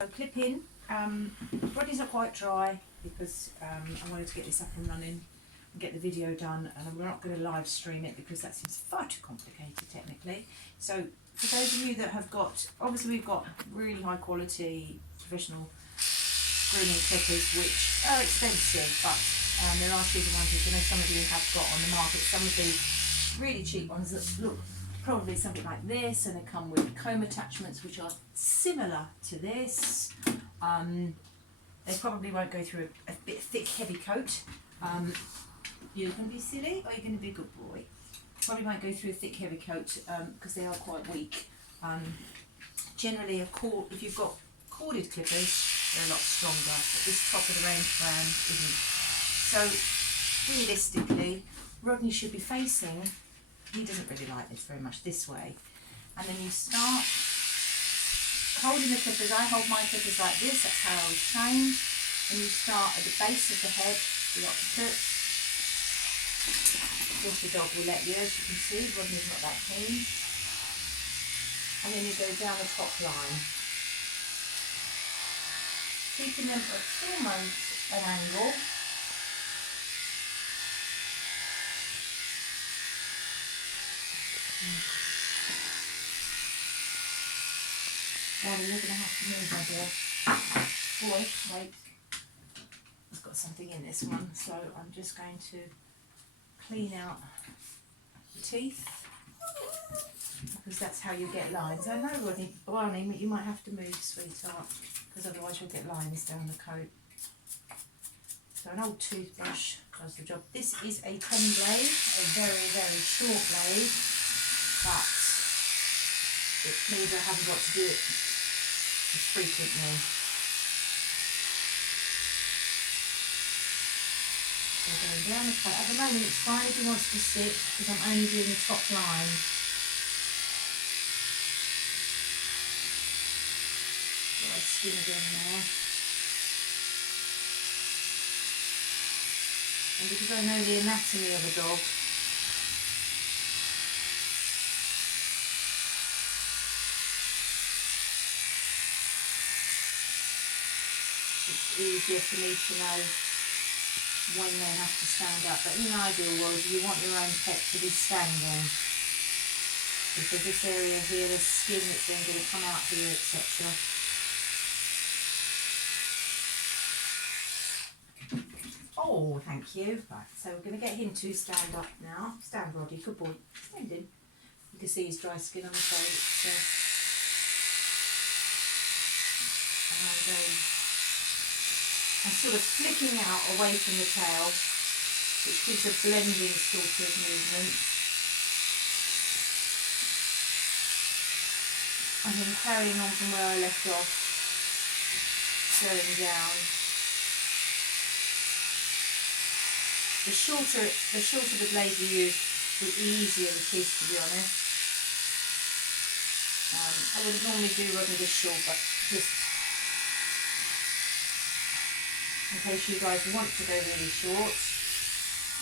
So clipping, Rodney's not quite dry because I wanted to get this up and running and get the video done, and we're not going to live stream it because that seems far too complicated technically. So for those of you that have got, obviously we've got really high quality professional grooming clippers which are expensive, but there are cheaper ones which I know some of you have got on the market. Some of the really cheap ones that look probably something like this, and they come with comb attachments which are similar to this. They probably won't go through a bit thick heavy coat. You're going to be silly or you're going to be a good boy. Probably won't go through a thick heavy coat because they are quite weak. Generally if you've got corded clippers, they're a lot stronger, but this top of the range brand isn't. So realistically, Rodney should be facing, he doesn't really like this very much, this way. And then you start holding the clippers. I hold my clippers like this, that's how I was trained. And you start at the base of the head, the occiput. Of course the dog will let you, as you can see, Rodney's not that keen. And then you go down the top line. Keeping them at almost an angle. Daddy, you're going to have to move, my dear. Boy, wait. I've got something in this one, so I'm just going to clean out the teeth, because that's how you get lines. I know, Rodney, Barney, you might have to move, sweetheart, because otherwise you'll get lines down the coat. So an old toothbrush does the job. This is a 10 blade, a very, very short blade, but it means I haven't got to do it as frequently. So going down the coat. At the moment it's fine if he wants to sit, because I'm only doing the top line. Got my skin again there. And because I know the anatomy of a dog, it's easier for me to know when they have to stand up. But in an ideal world, you want your own pet to be standing, because this area here, there's skin that's then going to come out here, etc. Oh, thank you. Right, so we're going to get him to stand up now. Stand, Roddy, good boy. Stand in. You can see his dry skin on the face. So. And I'm sort of flicking out away from the tail, which gives a blending sort of movement. And then carrying on from where I left off, going down. The shorter the blade you use, the easier it is, to be honest. I wouldn't normally do Rodney this short, but just in case you guys want to go really short,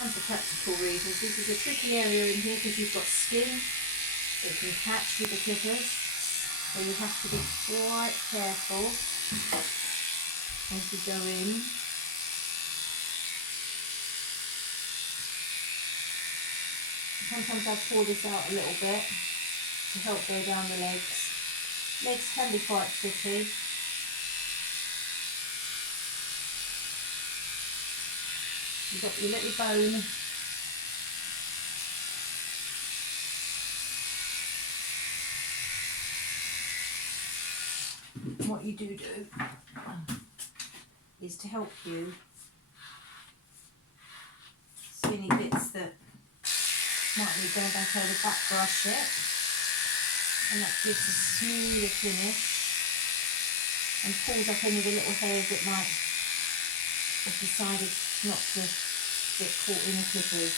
and for practical reasons. This is a tricky area in here because you've got skin that can catch with the clippers, so you have to be quite careful as you go in. Sometimes I'll pull this out a little bit to help go down the legs. Legs can be quite tricky. You've got your little bone. What you do is to help you skinny bits that might need going back over the back brush it, and that gives a smoother finish and pulls up any of the little hairs that might have decided not to get caught in the clippers.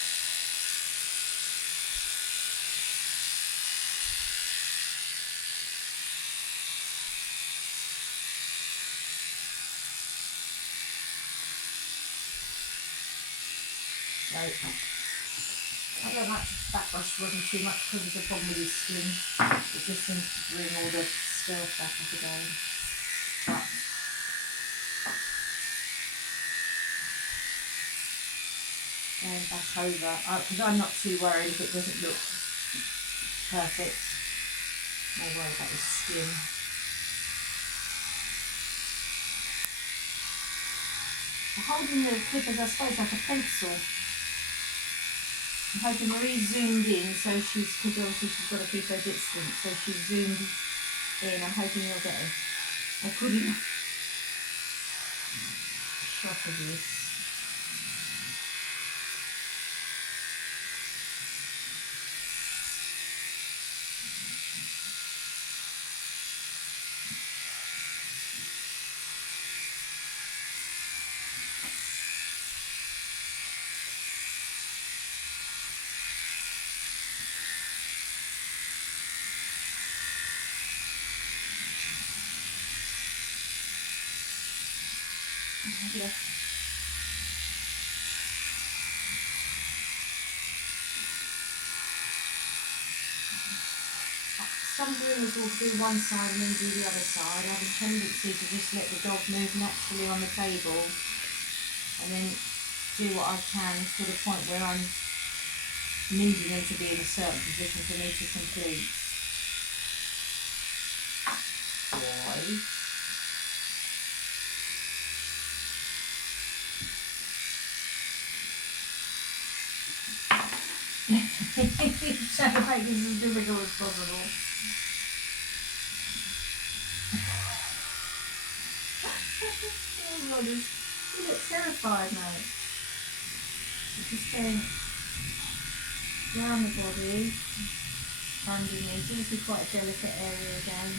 So I don't like back brush Rodney too much because of the problem with his skin. It just seems to bring all the stuff back up again. But Going back over, because I'm not too worried if it doesn't look perfect. More worried about the skin. I'm holding the clippers, I suppose, like a pencil. I'm hoping Marie's zoomed in, so because obviously she's got to keep her distance, so she's zoomed in. I'm hoping you'll get a good enough shot of this. Yeah. Some groomers will do one side and then do the other side. I have a tendency to just let the dog move naturally on the table and then do what I can to the point where I'm needing them to be in a certain position for me to complete. Boy. Trying to make this as difficult as possible. Oh God, you look terrified, mate. Just going round the body, underneath. This is quite a delicate area again.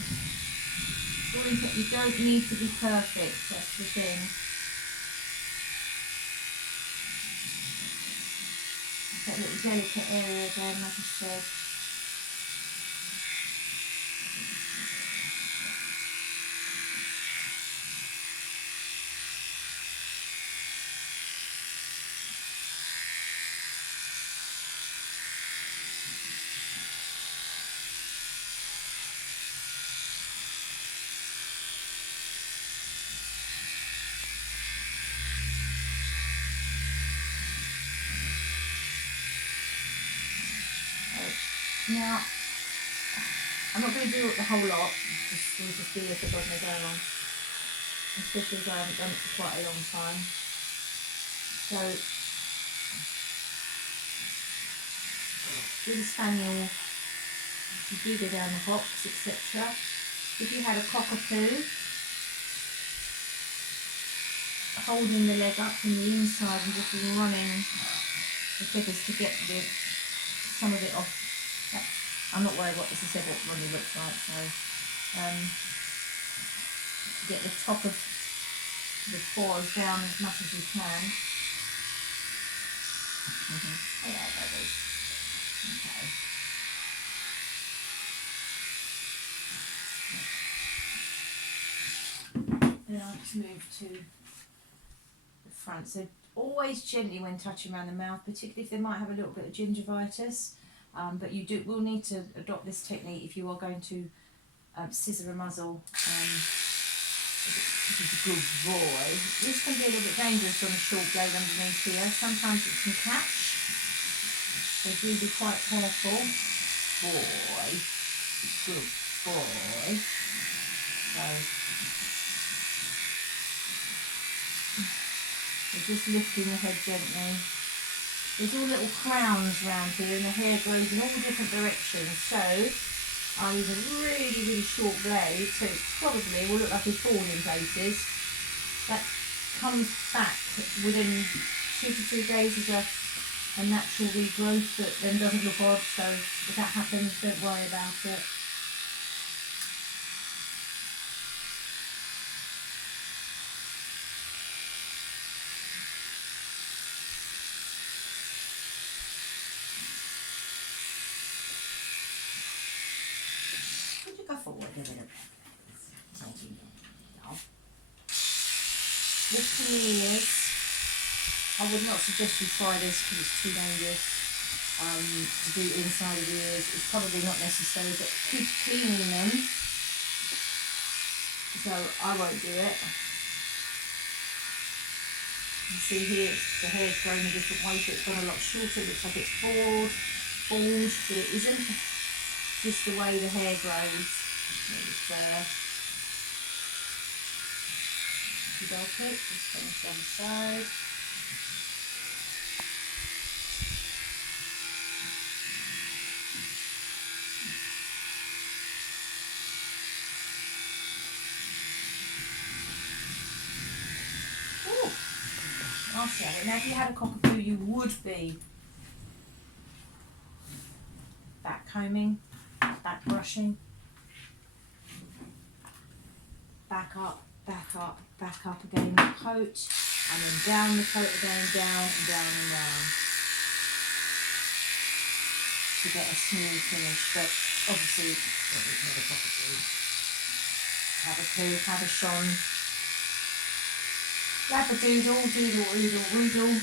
You don't need to be perfect, that's the thing. That little delicate area again, like I said. Now, I'm not going to do it the whole lot, we'll just do this as I go along, especially as I haven't done it for quite a long time. So, with a spaniel, you do go down the hocks, etc. If you had a cockapoo, holding the leg up from the inside and just running the feathers to get some of it off. I'm not worried what this is, what Ronnie looks like, so get the top of the paws down as much as you can. Yeah, that is. Okay. Now I'll just move to the front. So always gently when touching around the mouth, particularly if they might have a little bit of gingivitis. But you will need to adopt this technique if you are going to scissor a muzzle. This is a good boy. This can be a little bit dangerous on a short blade underneath here. Sometimes it can catch, so do be quite careful. Boy, good boy. So just lifting the head gently. There's all little crowns around here and the hair grows in all different directions, so I use a really, really short blade, so it probably will look like it's fallen in places. That comes back within 2 to 3 days as a natural regrowth that then doesn't look odd, so if that happens, don't worry about it. Go forward a little bit. Lift the ears. I would not suggest you try this because it's too dangerous to do inside of the ears. It's probably not necessary, but keep cleaning them. So I won't do it. You see here, the hair's grown a different way, so it's gone a lot shorter. It looks like it's bald, but it isn't. Just the way the hair grows. It's there. Develop it. Just finish on the side. I'll show it. Now if you had a cockapoo you would be back combing, back brushing, back up again the coat, and then down the coat again, down and down and down to get a smooth finish. But obviously not a cockapoo. Have a poo, have a shon. Labradoodle, doodle, oodle, woodle.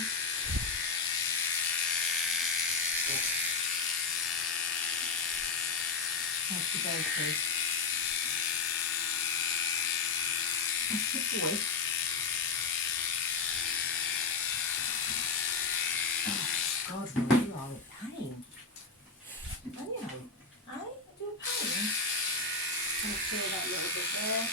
Okie dokie. Good boy. Oh God, Roy, you are a pain. I know. You're a pain. I'll feel that little bit there.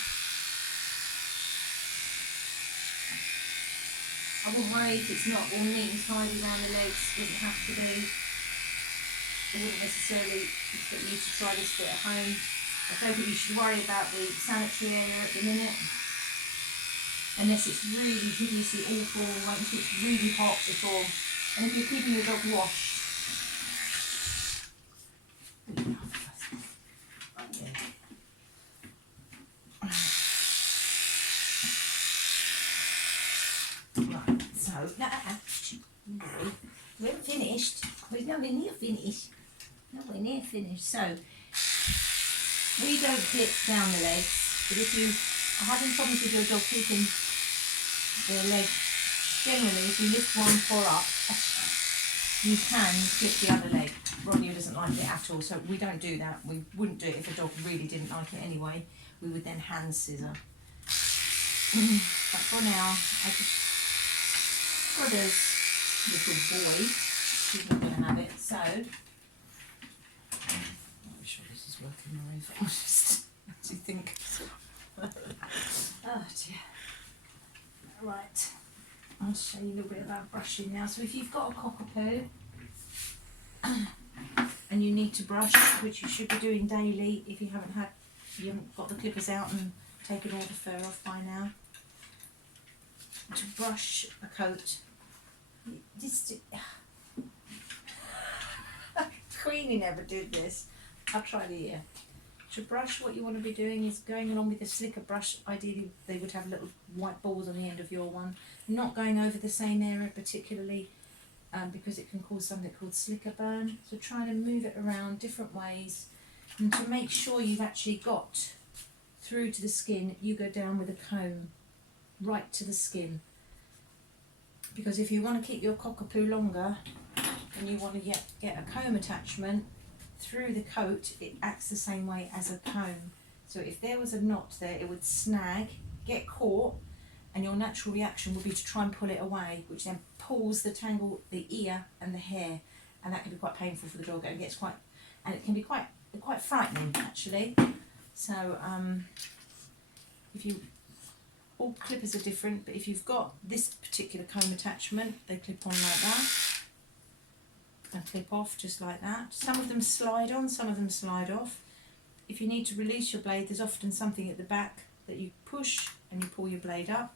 I wouldn't worry if it's not all neat and tidy around the legs. It doesn't have to be. I wouldn't necessarily expect you to try this bit at home. I don't think you should worry about the sanitary area at the minute. Unless it's really hideously awful, like if it's really hot before. And if you're keeping your dog washed. Right, so, no, we haven't finished. We're nowhere near finished. Nowhere near finished. So, we don't clip down the legs, but if you are having problems with your dog keeping their leg, generally, if you lift one paw up, you can clip the other leg. Rodney doesn't like it at all, so we don't do that. We wouldn't do it if a dog really didn't like it anyway. We would then hand scissor. But for now, I just Scudder's little boy, he's not going to have it, so I'm sure this is working very fast. What do you think? Oh dear. Right, I'll show you a little bit about brushing now. So if you've got a cockapoo and you need to brush, which you should be doing daily if you haven't got the clippers out and taken all the fur off by now, to brush a coat, Queenie never did this. I'll try the ear. To brush, what you want to be doing is going along with a slicker brush. Ideally they would have little white balls on the end of your one, not going over the same area particularly, because it can cause something called slicker burn. So trying to move it around different ways, and to make sure you've actually got through to the skin, you go down with a comb right to the skin. Because if you want to keep your cockapoo longer and you want to get a comb attachment through the coat, it acts the same way as a comb. So if there was a knot there, it would snag, get caught, and your natural reaction would be to try and pull it away, which then pulls the ear and the hair, and that can be quite painful for the dog, and it can be quite frightening actually. So all clippers are different, but if you've got this particular comb attachment, they clip on like that and clip off just like that. Some of them slide on, some of them slide off. If you need to release your blade, there's often something at the back that you push and you pull your blade up.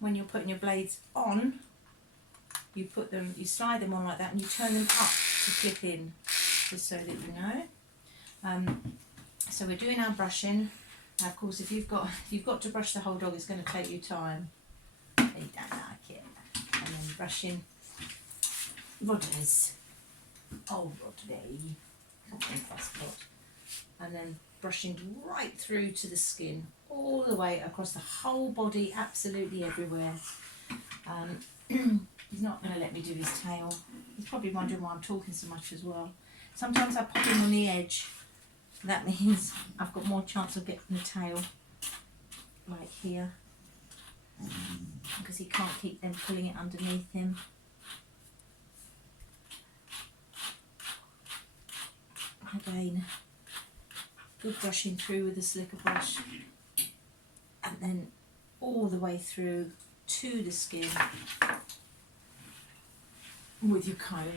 When you're putting your blades on, you slide them on like that and you turn them up to clip in, just so that you know. So we're doing our brushing. Now, of course, if you've got to brush the whole dog, it's going to take you time. You don't like it. And then brushing Rodney's. Oh, Rodney. Come on, Fusspot. And then brushing right through to the skin, all the way across the whole body, absolutely everywhere. He's not going to let me do his tail. He's probably wondering why I'm talking so much as well. Sometimes I pop him on the edge. That means I've got more chance of getting the tail, like here. because he can't keep them pulling it underneath him. Again, good brushing through with the slicker brush, and then all the way through to the skin with your comb.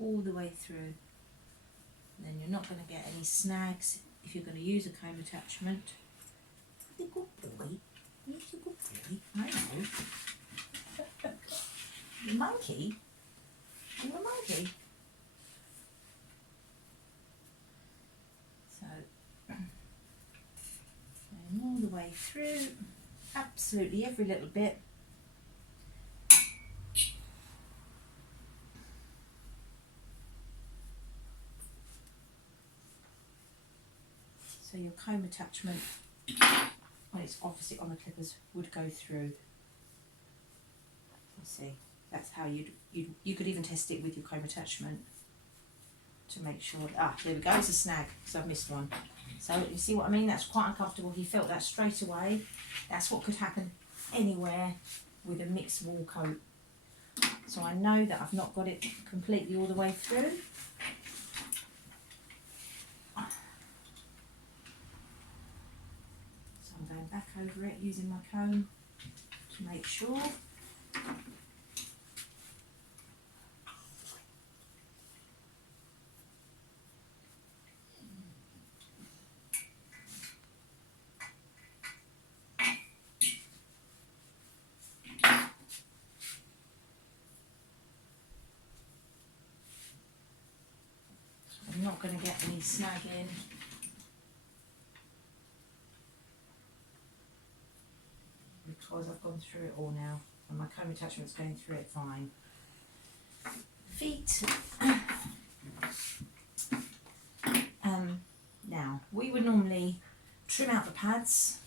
All the way through. And then you're not going to get any snags if you're going to use a comb attachment. You're a good boy. Yes, you're a good boy. I know. The monkey. You're a monkey. So, and all the way through, absolutely every little bit. So your comb attachment, when it's opposite on the clippers, would go through. You see, that's how you could even test it with your comb attachment to make sure. There we go. It's a snag, so I've missed one. So you see what I mean? That's quite uncomfortable. He felt that straight away. That's what could happen anywhere with a mixed wool coat. So I know that I've not got it completely all the way through. I'm going back over it using my comb to make sure. I'm not going to get any snagging. Because I've gone through it all now and my comb attachment's going through it fine. Feet. Now, we would normally trim out the pads.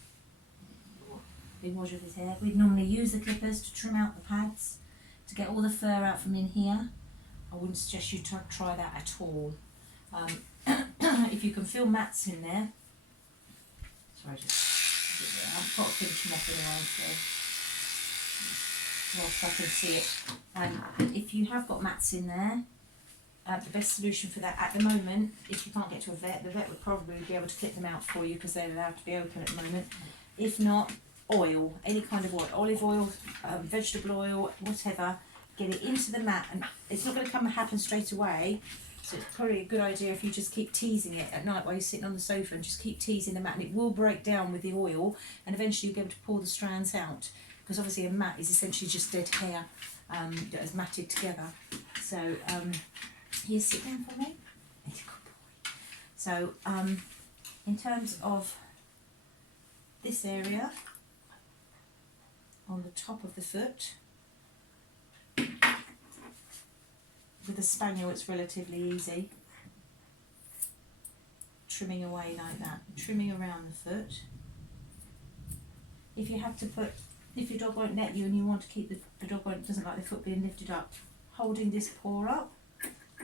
Big wash of his hair. We'd normally use the clippers to trim out the pads to get all the fur out from in here. I wouldn't suggest you try that at all. If you can feel mats in there. Sorry, I've got to finish them off anyway, so whilst I can see it. If you have got mats in there, the best solution for that at the moment, if you can't get to a vet, the vet would probably be able to clip them out for you because they're allowed to be open at the moment. If not, oil, any kind of oil, olive oil, vegetable oil, whatever, get it into the mat, and it's not going to happen straight away. So it's probably a good idea if you just keep teasing it at night while you're sitting on the sofa and just keep teasing the mat, and it will break down with the oil and eventually you'll be able to pull the strands out, because obviously a mat is essentially just dead hair that is matted together. So here, sit down for me. He's a good boy. So in terms of this area on the top of the foot, with a spaniel it's relatively easy. Trimming away like that, trimming around the foot. If you have to put, if your dog won't let you and you want to keep the dog doesn't like the foot being lifted up, holding this paw up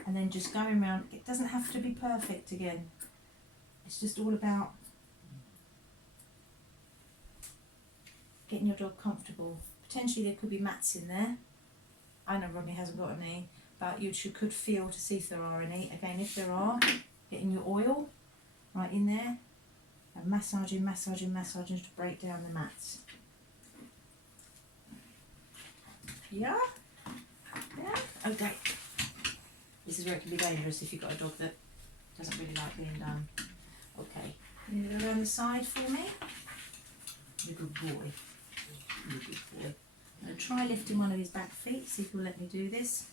and then just going around. It doesn't have to be perfect again. It's just all about getting your dog comfortable. Potentially there could be mats in there. I know Rodney hasn't got any, but you could feel to see if there are any. Again, if there are, getting your oil right in there and massaging to break down the mats. Yeah? Yeah? Okay. This is where it can be dangerous if you've got a dog that doesn't really like being done. Okay. You go around the side for me. You're a good boy. You're a good boy. I'm going to try lifting one of his back feet, see if he'll let me do this.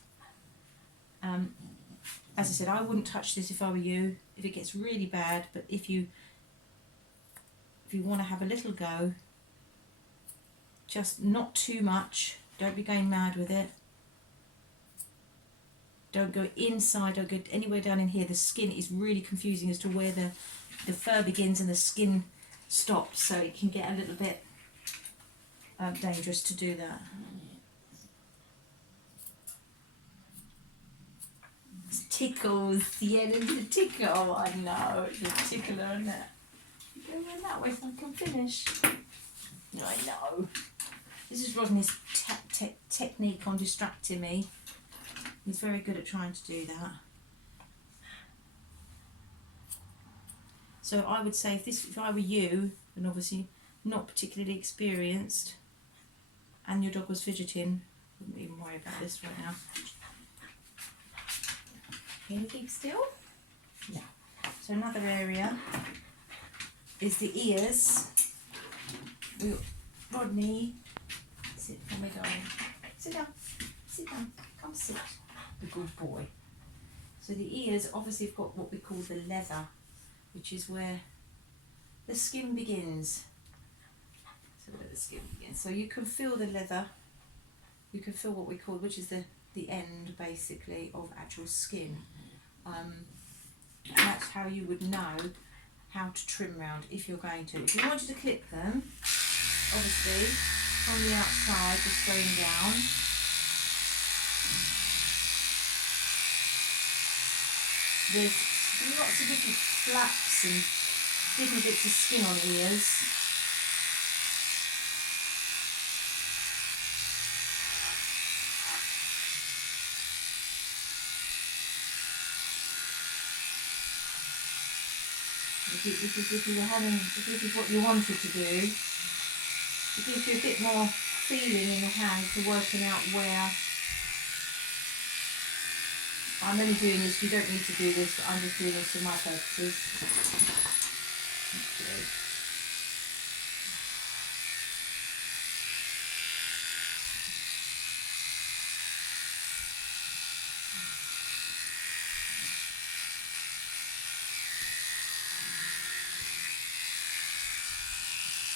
As I said, I wouldn't touch this if I were you, if it gets really bad, but if you want to have a little go, just not too much, don't be going mad with it. Don't go inside, don't go anywhere down in here. The skin is really confusing as to where the fur begins and the skin stops, so it can get a little bit dangerous to do that. Tickles, yeah, it's a tickle. I know, it's a tickler, isn't it? Keep going that way so I can finish. I know. This is Rodney's technique on distracting me. He's very good at trying to do that. So I would say if I were you, and obviously not particularly experienced, and your dog was fidgeting, wouldn't even worry about this right now. Can you keep still? Yeah. So another area is the ears. Rodney, sit for me, darling. Sit down. Sit down. Come sit. The good boy. So the ears obviously have got what we call the leather, which is where the skin begins. So where the skin begins. So you can feel the leather. You can feel what we call, which is the end basically of actual skin. That's how you would know how to trim round if you're going to. If you wanted to clip them, obviously from the outside, just going down. There's lots of different flaps and different bits of skin on ears. If this is what you wanted to do, it gives you a bit more feeling in the hand for working out where. I'm only doing this, you don't need to do this, but I'm just doing this for my purposes.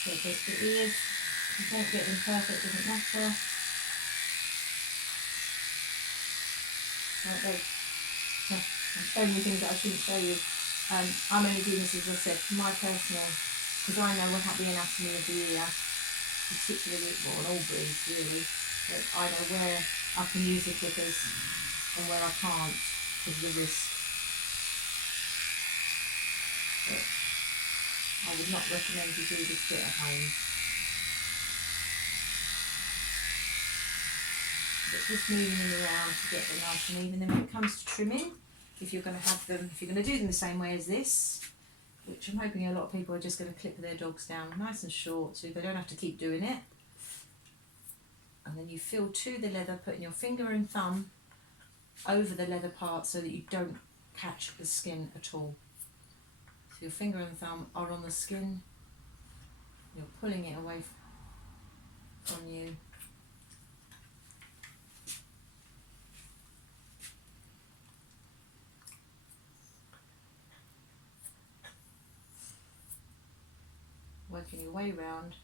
Okay, so the ears, you don't get them perfect, doesn't matter. Right, I'm showing you things that I shouldn't show you. I'm only doing this, as I said, for my personal, because I know the anatomy of the ear, particularly, well, on all breeds really, but I know where I can use the clippers and where I can't because of the risk. But I would not recommend you do this bit at home. But just moving them around to get them nice and even. Then when it comes to trimming, if you're going to have them, if you're going to do them the same way as this, which I'm hoping a lot of people are just going to clip their dogs down nice and short so they don't have to keep doing it. And then you feel to the leather, putting your finger and thumb over the leather part so that you don't catch the skin at all. So your finger and thumb are on the skin, you're pulling it away from you. Working your way round.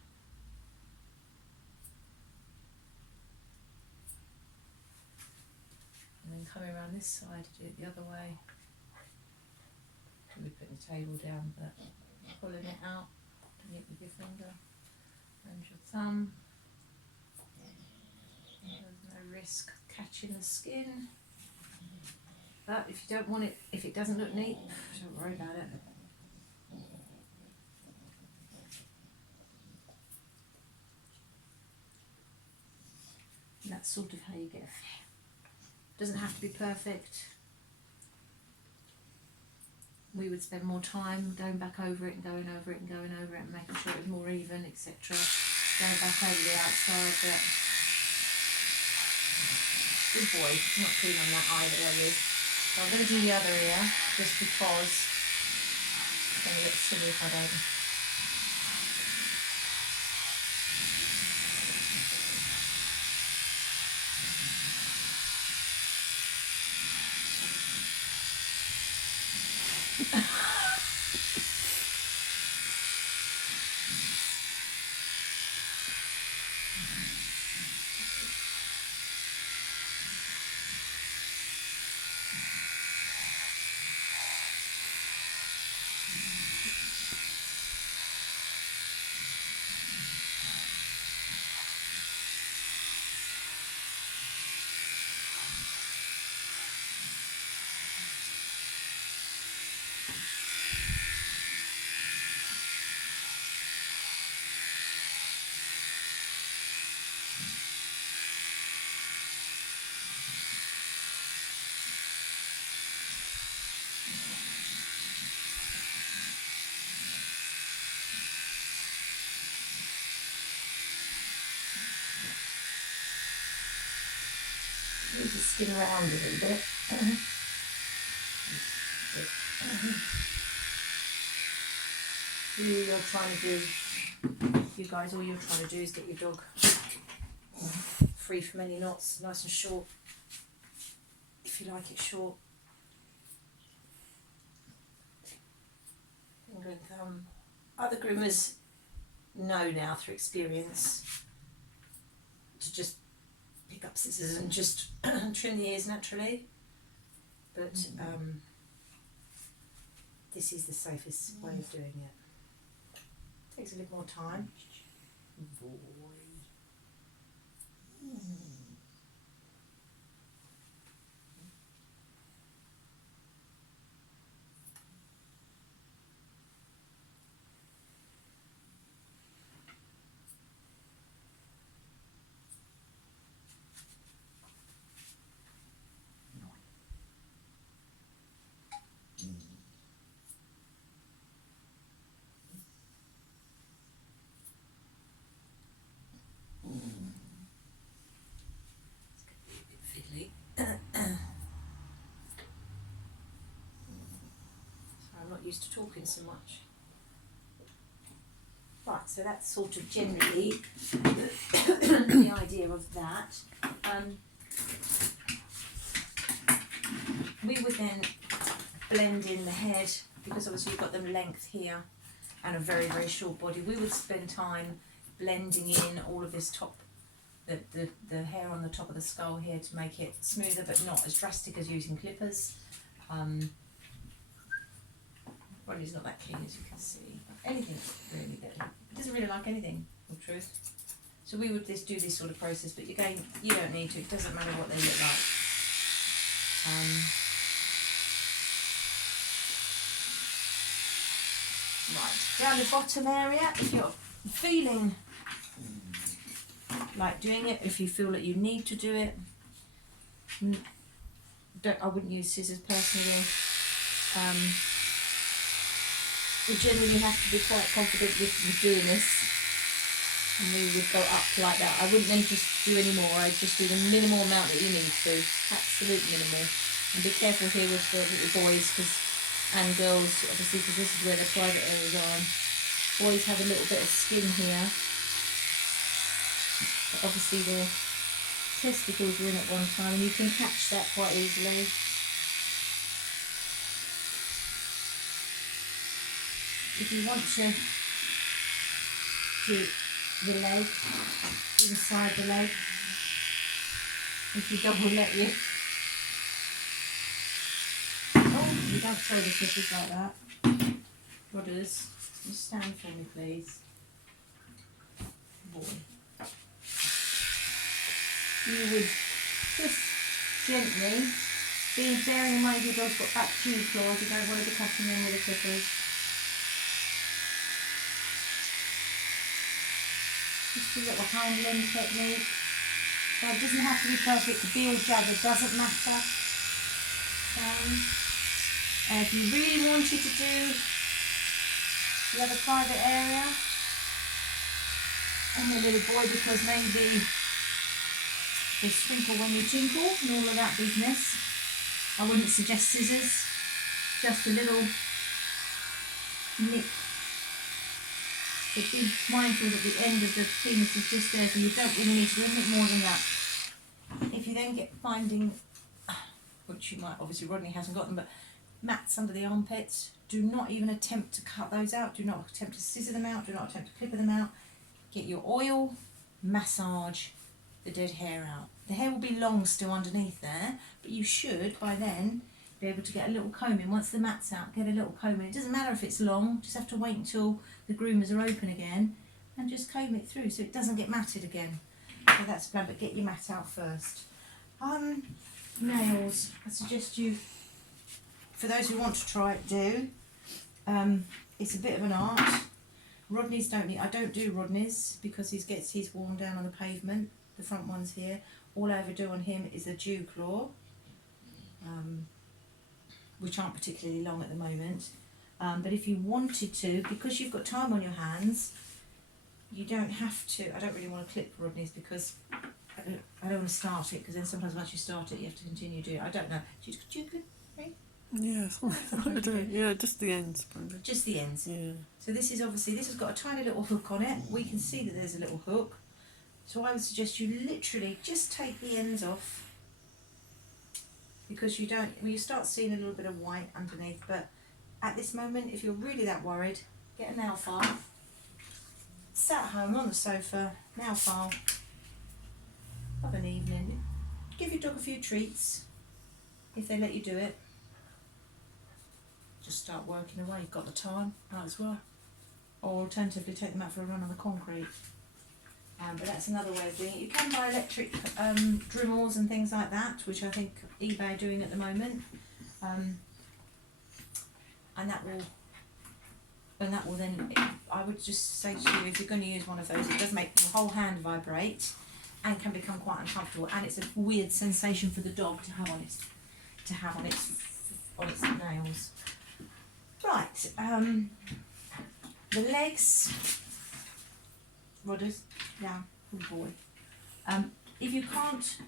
And then coming around this side, do it the other way. We're putting the table down, but pulling it out, doing it with your finger and your thumb. There's no risk of catching the skin. But if you don't want it, if it doesn't look neat, don't worry about it. And that's sort of how you get it. Doesn't have to be perfect. We would spend more time going back over it and going over it and going over it and making sure it was more even, etc. Going back over the outside, but good boy, not keen on that either, are you? So I'm going to do the other ear just because it's going to get silly if I don't. Need to skin around a little bit. You're trying to do, you guys, all you're trying to do is get your dog free from any knots, nice and short, if you like it short. Finger and thumb. Other groomers know now through experience to just pick up scissors and just trim the ears naturally, but this is the safest way of doing it. Takes a little more time. Boy. Fiddly. So I'm not used to talking so much. Right, so that's sort of generally the idea of that. We would then blend in the head, because obviously you've got the length here and a very, very short body. We would spend time blending in all of this top, the hair on the top of the skull here to make it smoother but not as drastic as using clippers. Body's not that clean, as you can see. Anything really, that it doesn't really like anything, in truth. So we would just do this sort of process, but again, you don't need to. It doesn't matter what they look like. Right, down the bottom area, if you're feeling like doing it, if you feel that you need to do it, I wouldn't use scissors personally. We generally have to be quite confident with doing this, and we would go up like that. I wouldn't then just do any more. I'd just do the minimal amount that you need to, absolute minimal. And be careful here with the little boys and girls, obviously, because this is where the private areas are. Boys have a little bit of skin here, but obviously the testicles were in at one time, and you can catch that quite easily. If you want to do the leg, inside the leg, if your dog will let you. Oh, you don't throw the clippers like that. Rodders, just stand for me, please. Boy. You would just gently, bearing in mind your dog's got back dew claws, you don't want to be cutting in with the clippers. Just a little handling technique. So it doesn't have to be perfect to be all jagged, doesn't matter. And if you really wanted to do the other private area and the little boy, because maybe they sprinkle when you tinkle and all of that business, I wouldn't suggest scissors, just a little nip. But be mindful that the end of the penis is just there, so you don't really need to do anything more than that. If you then get finding, which you might, obviously Rodney hasn't got them, but mats under the armpits, do not even attempt to cut those out, do not attempt to scissor them out, do not attempt to clipper them out. Get your oil, massage the dead hair out. The hair will be long still underneath there, but you should by then be able to get a little comb in. Once the mat's out, get a little comb in. It doesn't matter if it's long, just have to wait until the groomers are open again and just comb it through so it doesn't get matted again. So that's the plan, but get your mat out first. Nails, I suggest you, for those who want to try it, do. It's a bit of an art. Rodneys don't need, I don't do Rodneys because he gets his worn down on the pavement, the front ones here. All I ever do on him is a dew claw, which aren't particularly long at the moment. But if you wanted to, because you've got time on your hands, you don't have to. I don't really want to clip Rodneys because I I don't want to start it because then sometimes once you start it, you have to continue doing it. I don't know. Do you agree? Yes, I do. Yeah, just the ends, probably. Just the ends. Yeah. So this is obviously, this has got a tiny little hook on it. We can see that there's a little hook. So I would suggest you literally just take the ends off, because you don't, well, you start seeing a little bit of white underneath, but at this moment, if you're really that worried, get a nail file, sat at home on the sofa, nail file, of an evening, give your dog a few treats, if they let you do it. Just start working away, you've got the time, might as well. Or alternatively, take them out for a run on the concrete. But that's another way of doing it. You can buy electric Dremels and things like that, which I think eBay are doing at the moment. And that will then, I would just say to you, if you're going to use one of those, it does make your whole hand vibrate and can become quite uncomfortable, and it's a weird sensation for the dog to have on its nails. Right, the legs, Rodders, down, good boy. If you can't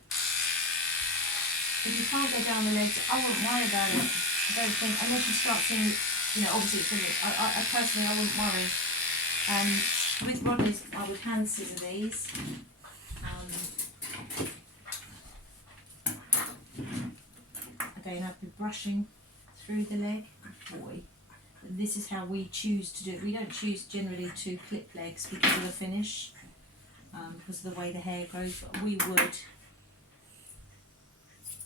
go down the legs, I wouldn't worry about it. I don't think, unless you start seeing, you know, obviously it's really, I personally, I wouldn't worry. With Rodders, I would hand scissor these. Again, I'd be brushing through the leg. Good boy. This is how we choose to do it. We don't choose generally to clip legs because of the finish, because of the way the hair grows, but we would.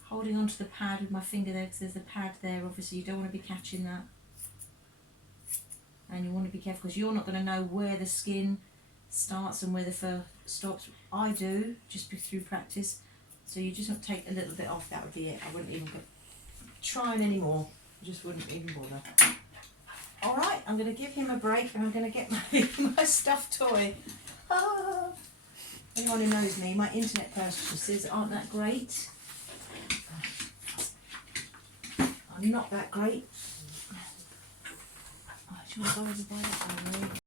Holding onto the pad with my finger there, because there's the pad there, obviously you don't want to be catching that. And you want to be careful because you're not going to know where the skin starts and where the fur stops. I do, just through practice. So you just want to take a little bit off, that would be it. I wouldn't even go trying anymore. I just wouldn't even bother. Alright, I'm going to give him a break and I'm going to get my stuffed toy. Ah. Anyone who knows me, my internet purchases aren't that great. I'm not that great. Oh, do you want to go over by that one,